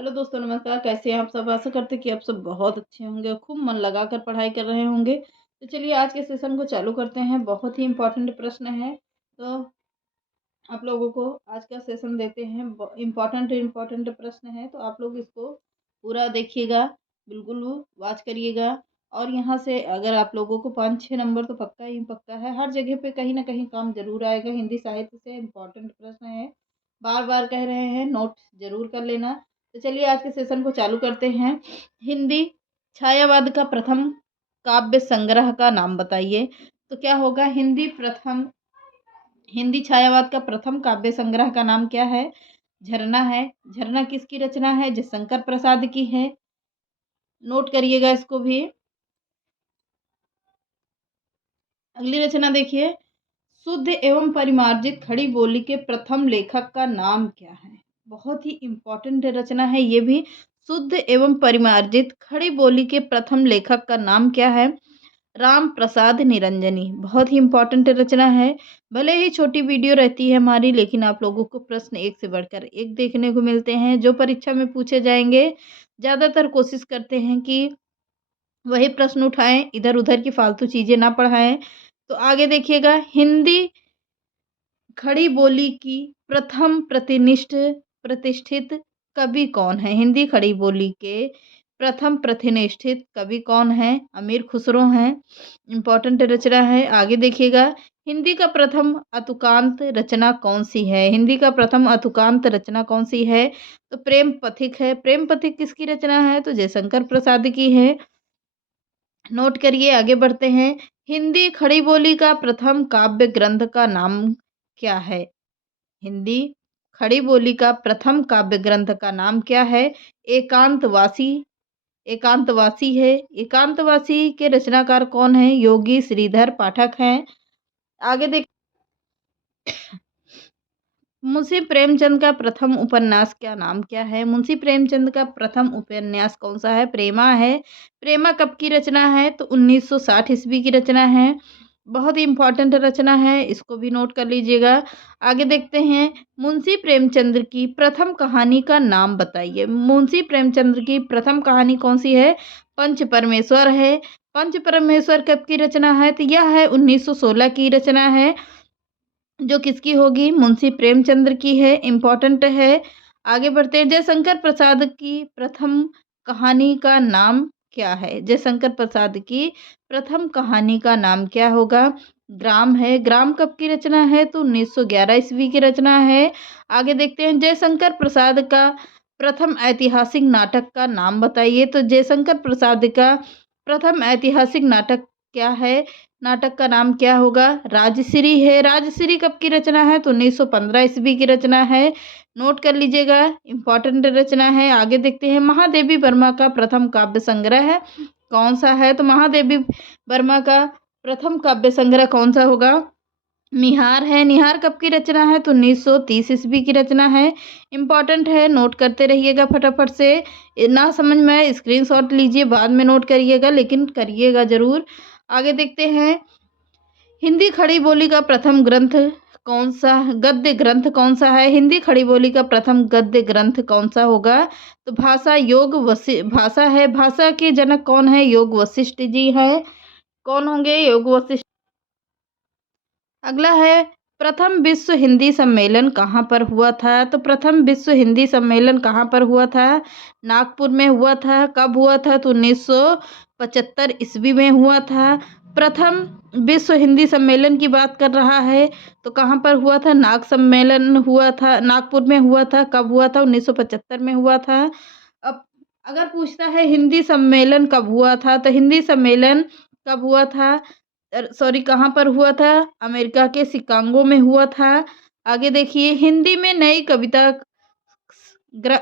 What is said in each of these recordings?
Hello दोस्तों, नमस्कार। कैसे हैं आप सब? आशा करते हैं कि आप सब बहुत अच्छे होंगे, खूब मन लगाकर पढ़ाई कर रहे होंगे। तो चलिए आज के सेशन को चालू करते हैं। बहुत ही इम्पोर्टेंट प्रश्न है, तो आप लोगों को आज का सेशन देते हैं। इम्पोर्टेंट इम्पोर्टेंट प्रश्न है, तो आप लोग इसको पूरा देखिएगा, बिल्कुल वॉच करिएगा। और यहाँ से अगर आप लोगों को 5-6 नंबर तो पक्का ही पक्का है, हर जगह पे कहीं ना कहीं काम जरूर आएगा। हिंदी साहित्य से इम्पोर्टेंट प्रश्न है, बार बार कह रहे हैं, नोट जरूर कर लेना। तो चलिए आज के सेशन को चालू करते हैं। हिंदी छायावाद का प्रथम काव्य संग्रह का नाम बताइए। तो क्या होगा? हिंदी छायावाद का प्रथम काव्य संग्रह का नाम क्या है? झरना है। झरना किसकी रचना है? जयशंकर प्रसाद की है। नोट करिएगा इसको भी। अगली रचना देखिए, शुद्ध एवं परिमार्जित खड़ी बोली के प्रथम लेखक का नाम क्या है? बहुत ही इंपॉर्टेंट रचना है ये भी। शुद्ध एवं परिमार्जित खड़ी बोली के प्रथम लेखक का नाम क्या है? राम प्रसाद निरंजनी। बहुत ही इम्पोर्टेंट रचना है। भले ही छोटी वीडियो रहती है हमारी, लेकिन आप लोगों को प्रश्न एक से बढ़कर एक देखने को मिलते हैं, जो परीक्षा में पूछे जाएंगे। ज़्यादातर कोशिश करते हैं कि वही प्रश्न उठाएं, इधर उधर की फालतू चीज़ें ना पढ़ाएं। तो आगे देखिएगा, हिंदी खड़ी बोली की प्रथम प्रतिष्ठित कवि कौन है? हिंदी खड़ी बोली के प्रथम प्रतिष्ठित कवि कौन है? अमीर खुसरो हैं। इम्पोर्टेंट रचना है। आगे देखिएगा, हिंदी का प्रथम अतुकांत रचना कौन सी है? हिंदी का प्रथम अतुकांत रचना कौन सी है? तो प्रेम पथिक है। प्रेम पथिक किसकी रचना है? तो जयशंकर प्रसाद की है। नोट करिए, आगे बढ़ते हैं। हिंदी खड़ी बोली का प्रथम काव्य ग्रंथ का नाम क्या है? हिंदी खड़ी बोली का प्रथम काव्य ग्रंथ का नाम क्या है? एकांतवासी। एकांतवासी है। एकांतवासी के रचनाकार कौन है? योगी श्रीधर पाठक हैं। आगे देख, मुंशी प्रेमचंद का प्रथम उपन्यास क्या नाम क्या है? मुंशी प्रेमचंद का प्रथम उपन्यास कौन सा है? प्रेमा है। प्रेमा कब की रचना है? तो 1960 ईस्वी की रचना है। बहुत ही इम्पोर्टेंट रचना है, इसको भी नोट कर लीजिएगा। आगे देखते हैं, मुंशी प्रेमचंद की प्रथम कहानी का नाम बताइए। मुंशी प्रेमचंद की प्रथम कहानी कौन सी है? पंच परमेश्वर है। पंच परमेश्वर कब की रचना है? तो यह है 1916 की रचना है, जो किसकी होगी? मुंशी प्रेमचंद्र की है। इम्पोर्टेंट है। आगे बढ़ते हैं, जयशंकर प्रसाद की प्रथम कहानी का नाम क्या है? जयशंकर प्रसाद की प्रथम कहानी का नाम क्या होगा? ग्राम है। ग्राम कब की रचना है? तो 1911 ईस्वी की रचना है। आगे देखते हैं, जयशंकर प्रसाद का प्रथम ऐतिहासिक नाटक का नाम बताइए। तो जयशंकर प्रसाद का प्रथम ऐतिहासिक नाटक क्या है? नाटक का नाम क्या होगा? राजश्री है। राजश्री कब की रचना है? तो 1915 ईस्वी की रचना है। नोट कर लीजिएगा, इम्पोर्टेंट रचना है। आगे देखते हैं, महादेवी वर्मा का प्रथम काव्य संग्रह है कौन सा है? तो महादेवी वर्मा का प्रथम काव्य संग्रह कौन सा होगा? निहार है। निहार कब की रचना है? तो 1930 ईस्वी की रचना है। इम्पॉर्टेंट है, नोट करते रहिएगा फटाफट से। ना समझ में आए स्क्रीनशॉट लीजिए, बाद में नोट करिएगा, लेकिन करिएगा ज़रूर। आगे देखते हैं, हिंदी खड़ी बोली का प्रथम ग्रंथ कौन सा, गद्य ग्रंथ कौन सा है? हिंदी खड़ी बोली का प्रथम गद्य ग्रंथ कौन सा होगा? तो भाषा है। भाषा के जनक कौन है? योग वशिष्ठ जी है। कौन होंगे? योग वशिष्ठ। अगला है, प्रथम विश्व हिंदी सम्मेलन कहाँ पर हुआ था? तो प्रथम विश्व हिंदी सम्मेलन कहाँ पर हुआ था? नागपुर में हुआ था। कब हुआ था? तो 1975 ईस्वी में हुआ था। प्रथम विश्व हिंदी सम्मेलन की बात कर रहा है, तो कहाँ पर हुआ था? नाग सम्मेलन हुआ था, नागपुर में हुआ था। कब हुआ था? 1975 में हुआ था। अब अगर पूछता है हिंदी सम्मेलन कब हुआ था, तो हिंदी सम्मेलन कब हुआ था, सॉरी कहाँ पर हुआ था? अमेरिका के शिकागो में हुआ था। आगे देखिए, ग्र-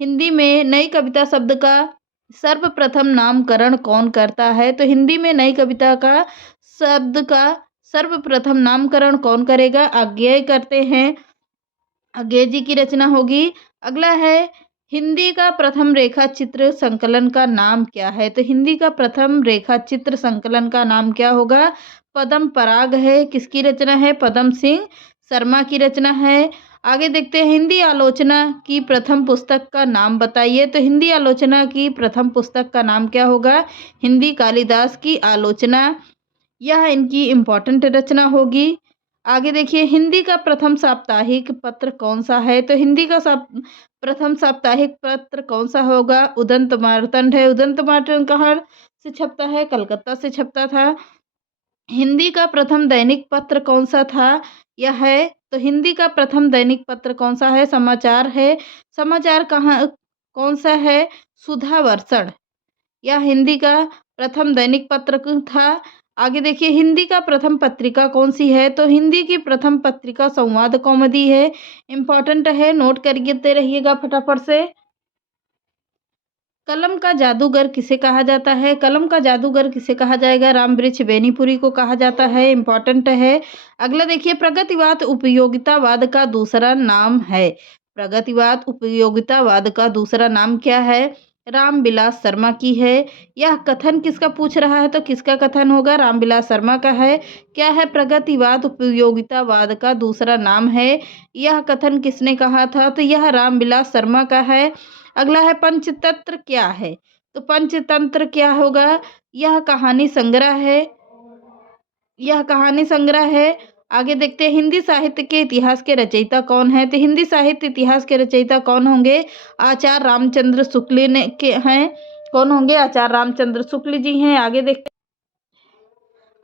हिंदी में नई कविता शब्द का सर्वप्रथम नामकरण कौन करता है? तो हिंदी में नई कविता का शब्द का सर्वप्रथम नामकरण कौन करेगा? अज्ञेय करते हैं। अज्ञेय जी की रचना होगी। अगला है, हिंदी का प्रथम रेखा चित्र संकलन का नाम क्या है? तो हिंदी का प्रथम रेखा चित्र संकलन का नाम क्या होगा? पद्म पराग है। किसकी रचना है? पद्म सिंह शर्मा की रचना है। आगे देखते हैं हिंदी आलोचना की प्रथम पुस्तक का नाम बताइए। तो हिंदी आलोचना की प्रथम पुस्तक का नाम क्या होगा? हिंदी कालिदास की आलोचना। यह इनकी इम्पोर्टेंट रचना होगी। आगे देखिए हिंदी का प्रथम साप्ताहिक पत्र कौन सा है? तो हिंदी का प्रथम साप्ताहिक पत्र कौन सा होगा? उदंत मार्तंड है। उदंत मार्तंड कहाँ से छपता है? कलकत्ता से छपता था। हिंदी का प्रथम दैनिक पत्र कौन सा था? यह है तो हिंदी का प्रथम दैनिक पत्र कौन सा है? समाचार है। समाचार कहाँ कौन सा है? सुधा वर्षण। यह हिंदी का प्रथम दैनिक पत्र था। आगे देखिए हिंदी का प्रथम पत्रिका कौन सी है? तो हिंदी की प्रथम पत्रिका संवाद कौमुदी है। इम्पोर्टेंट है, नोट करते रहिएगा फटाफट से। कलम का जादूगर किसे कहा जाता है? कलम का जादूगर किसे कहा जाएगा? रामवृक्ष बेनीपुरी को कहा जाता है। इम्पोर्टेंट है। अगला देखिए प्रगतिवाद उपयोगितावाद का दूसरा नाम है। प्रगतिवाद उपयोगितावाद का दूसरा नाम क्या है? रामविलास शर्मा की है। यह कथन किसका पूछ रहा है? तो किसका कथन होगा? रामविलास शर्मा का है। क्या है? प्रगतिवाद उपयोगितावाद का दूसरा नाम है। यह कथन किसने कहा था? तो यह रामविलास शर्मा का है। अगला है पंचतंत्र क्या है? तो पंचतंत्र क्या होगा? यह कहानी संग्रह है। यह कहानी संग्रह है। आगे देखते हैं हिंदी साहित्य के इतिहास के रचयिता कौन है? तो हिंदी साहित्य इतिहास के रचयिता कौन होंगे? आचार्य रामचंद्र शुक्ल ने के हैं। कौन होंगे? आचार्य रामचंद्र शुक्ल जी हैं। आगे देखते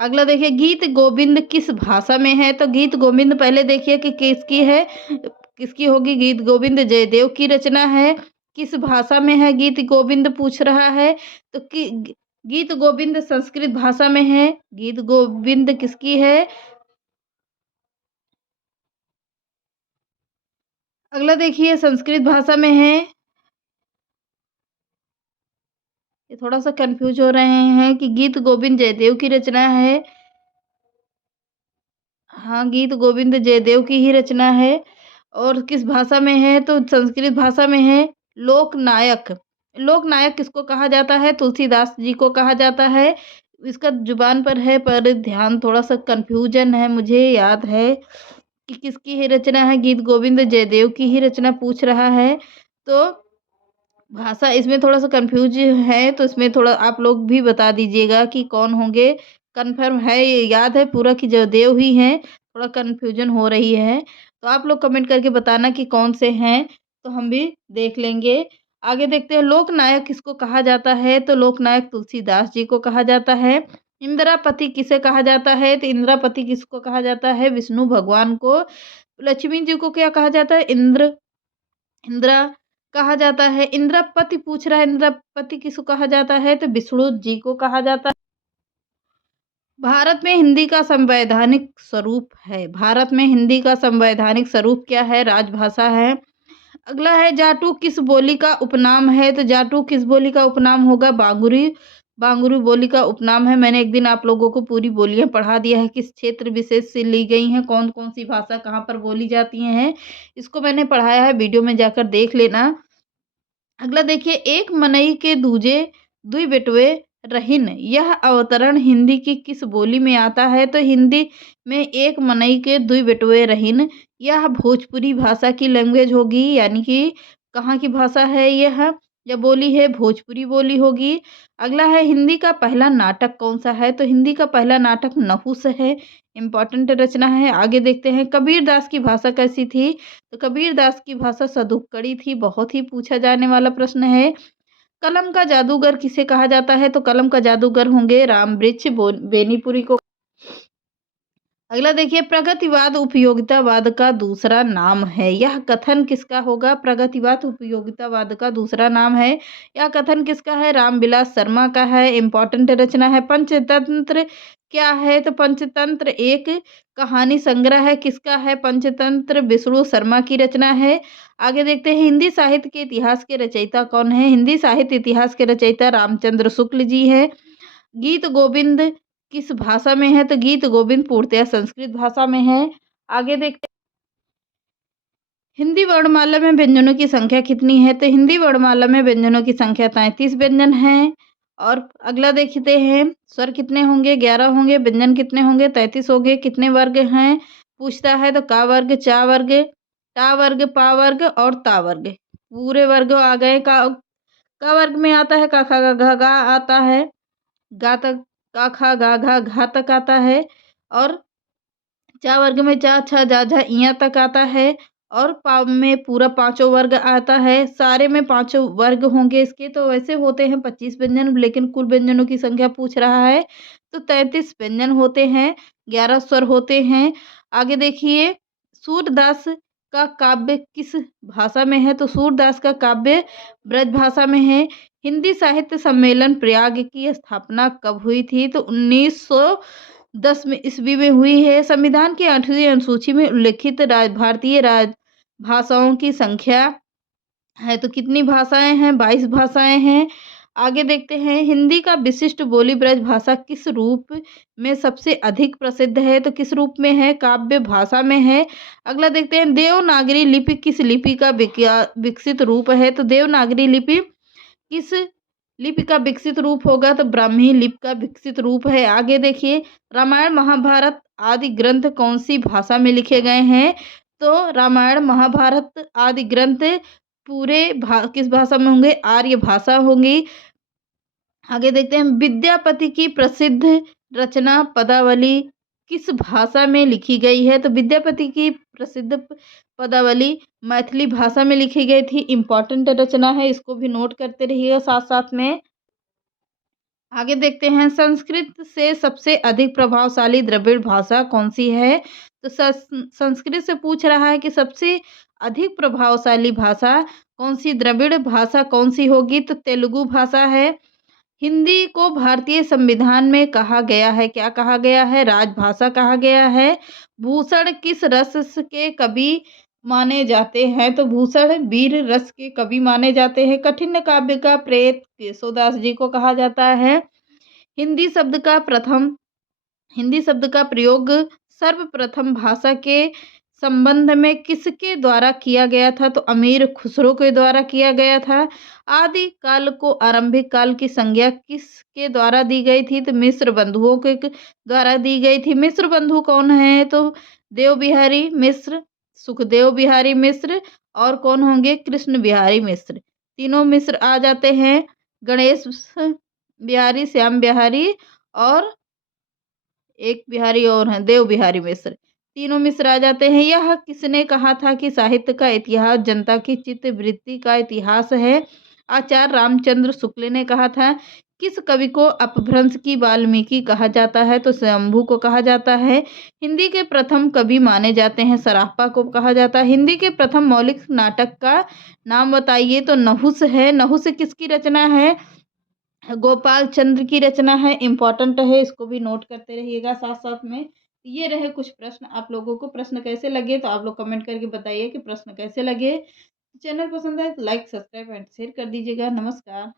अगला देखिए गीत गोविंद किस भाषा में है? तो गीत गोविंद पहले देखिए कि किसकी है, किसकी होगी? गीत गोविंद जयदेव की रचना है। किस भाषा में है गीत गोविंद पूछ रहा है? तो गीत गोविंद संस्कृत भाषा में है। गीत गोविंद किसकी है? अगला देखिए संस्कृत भाषा में है। ये थोड़ा सा कंफ्यूज हो रहे हैं कि गीत गोविंद जयदेव की रचना है। हाँ, गीत गोविंद जयदेव की ही रचना है। और किस भाषा में है? तो संस्कृत भाषा में है। लोकनायक, लोकनायक किसको कहा जाता है? तुलसीदास जी को कहा जाता है। इसका जुबान पर है पर ध्यान थोड़ा सा कंफ्यूजन है। मुझे याद है कि किसकी ही रचना है। गीत गोविंद जयदेव की ही रचना पूछ रहा है। तो भाषा इसमें थोड़ा सा कंफ्यूज है, तो इसमें थोड़ा आप लोग भी बता दीजिएगा कि कौन होंगे। कंफर्म है, ये याद है पूरा कि जयदेव ही हैं। थोड़ा कंफ्यूजन हो रही है, तो आप लोग कमेंट करके बताना कि कौन से हैं, तो हम भी देख लेंगे। आगे देखते हैं लोकनायक किसको कहा जाता है? तो लोकनायक तुलसीदास जी को कहा जाता है। इंदिरापति किसे कहा जाता है? तो इंदिरापति किसको कहा जाता है? विष्णु भगवान को। लक्ष्मी जी को क्या कहा जाता है? इंदिरा कहा जाता है। इंद्रपति पूछ रहा है, इंद्रपति किसको कहा जाता है? तो विष्णु जी को कहा जाता है। भारत में हिंदी का संवैधानिक स्वरूप है। भारत में हिंदी का संवैधानिक स्वरूप क्या है? राजभाषा है। अगला है जाटू किस बोली का उपनाम है? तो जाटू किस बोली का उपनाम होगा? बांगुरी, बांगुरी बोली का उपनाम है। मैंने एक दिन आप लोगों को पूरी बोलियां पढ़ा दिया है, किस क्षेत्र विशेष से ली गई हैं, कौन कौन सी भाषा कहाँ पर बोली जाती हैं, इसको मैंने पढ़ाया है, वीडियो में जाकर देख लेना। अगला देखिए एक मनई के दूजे दुई बेटवे रहिन, यह अवतरण हिंदी की किस बोली में आता है? तो हिंदी में एक मनई के दुई बेटवे रहिन, यह भोजपुरी भाषा की लैंग्वेज होगी। यानी कि कहाँ की भाषा है यह बोली है? भोजपुरी बोली होगी। अगला है हिंदी का पहला नाटक कौन सा है? तो हिंदी का पहला नाटक नहुस है। इम्पॉर्टेंट रचना है। आगे देखते हैं कबीर दास की भाषा कैसी थी? तो कबीर दास की भाषा सदुक्कड़ी थी। बहुत ही पूछा जाने वाला प्रश्न है। कलम का जादूगर किसे कहा जाता है? तो कलम का जादूगर होंगे रामवृक्ष बेनीपुरी को। अगला देखिए प्रगतिवाद उपयोगितावाद का दूसरा नाम है। यह कथन किसका होगा? प्रगतिवाद उपयोगितावाद का दूसरा नाम है। यह कथन किसका है? रामविलास शर्मा का है। इम्पोर्टेंट रचना है। पंचतंत्र क्या है? तो पंचतंत्र एक कहानी संग्रह है। किसका है पंचतंत्र? विष्णु शर्मा की रचना है। आगे देखते हैं हिंदी साहित्य के इतिहास के रचयिता कौन है? हिंदी साहित्य इतिहास के रचयिता रामचंद्र शुक्ल जी है। गीत गोविंद किस भाषा में है? तो गीत गोविंद पूर्णतः संस्कृत भाषा में है। आगे देखते हिंदी वर्णमाला में व्यंजनों की संख्या कितनी है? तो हिंदी वर्णमाला में व्यंजनों की संख्या 33 व्यंजन हैं। और अगला देखते हैं स्वर कितने होंगे? 11 होंगे। व्यंजन कितने होंगे? 33 होंगे। कितने वर्ग हैं पूछता है? तो का वर्ग, चा वर्ग, टा वर्ग, पा वर्ग और ता वर्ग। पूरे वर्ग आ गए। का वर्ग में आता है का खा गा घा गा आता है, गा तक का खा गा घा घा तक आता है, और चा वर्ग में चा छा जा झा इया तक आता है, और पा में पूरा पांचों वर्ग आता है। सारे में पांचों वर्ग होंगे इसके, तो वैसे होते हैं 25 व्यंजन, लेकिन कुल व्यंजनों की संख्या पूछ रहा है तो 33 व्यंजन होते हैं, 11 स्वर होते हैं। आगे देखिए, सूरदास का काव्य किस भाषा में है? तो सूरदास का काव्य ब्रज भाषा में है। हिंदी साहित्य सम्मेलन प्रयाग की स्थापना कब हुई थी? तो 1910 में ईस्वी में हुई है। संविधान की 8वीं अनुसूची में उल्लिखित भारतीय राज भाषाओं की संख्या है तो कितनी भाषाएं हैं? 22 भाषाएं हैं। आगे देखते हैं, हिंदी का विशिष्ट बोली ब्रज भाषा किस रूप में सबसे अधिक प्रसिद्ध है? तो किस रूप में है? काव्य भाषा में है। अगला देखते हैं, देवनागरी लिपि किस लिपि का विकसित रूप है? तो देवनागरी लिपि किस लिपि का विकसित रूप होगा? तो ब्राह्मी लिपि का विकसित रूप है। आगे देखिए, रामायण महाभारत आदि ग्रंथ कौन सी भाषा में लिखे गए हैं? तो रामायण महाभारत आदि ग्रंथ पूरे किस भाषा में होंगे? आर्य भाषा होंगी। आगे देखते हैं, विद्यापति की प्रसिद्ध रचना पदावली किस भाषा में लिखी गई है? तो विद्यापति की प्रसिद्ध पदावली मैथिली भाषा में लिखी गई थी। इम्पॉर्टेंट रचना है, इसको भी नोट करते रहिएगा साथ साथ में। आगे देखते हैं, संस्कृत से सबसे अधिक प्रभावशाली द्रविड़ भाषा कौन सी है? तो संस्कृत से पूछ रहा है कि सबसे अधिक प्रभावशाली भाषा कौन सी द्रविड़ भाषा कौन सी होगी? तो तेलुगु भाषा है। हिंदी को भारतीय संविधान में कहा गया है, क्या कहा गया है? राजभाषा कहा गया है। भूषण किस रस के कवि माने जाते हैं? तो भूषण वीर रस के कवि माने जाते हैं। कठिन काव्य का प्रेत केशवदास जी को कहा जाता है। हिंदी शब्द का प्रयोग सर्वप्रथम भाषा के संबंध में किसके द्वारा किया गया था? तो अमीर खुसरो के द्वारा किया गया था। आदि काल को आरंभिक काल की संज्ञा किसके द्वारा दी गई थी? तो मिश्र बंधुओं के द्वारा दी गई थी। मिश्र बंधु कौन है? तो देव बिहारी मिश्र, सुखदेव बिहारी मिश्र, और कौन होंगे? कृष्ण बिहारी मिश्र। तीनों मिश्र आ जाते हैं। गणेश बिहारी, श्याम बिहारी, और एक बिहारी और हैं देव बिहारी मिश्र। तीनों मिश्र आ जाते हैं। यह किसने कहा था कि साहित्य का इतिहास जनता की चित्त वृत्ति का इतिहास है? आचार्य रामचंद्र शुक्ल ने कहा था। किस कवि को अपभ्रंश की वाल्मीकि कहा जाता है? तो शंभू को कहा जाता है। हिंदी के प्रथम कवि माने जाते हैं, सराफा को कहा जाता है। हिंदी के प्रथम मौलिक नाटक का नाम बताइए? तो नहुस है। नहुस किसकी रचना है? गोपाल चंद्र की रचना है। इम्पॉर्टेंट है, इसको भी नोट करते रहिएगा साथ साथ में। ये रहे कुछ प्रश्न। आप लोगों को प्रश्न कैसे लगे तो आप लोग कमेंट करके बताइए कि प्रश्न कैसे लगे। चैनल पसंद है तो लाइक, सब्सक्राइब एंड शेयर कर दीजिएगा। नमस्कार।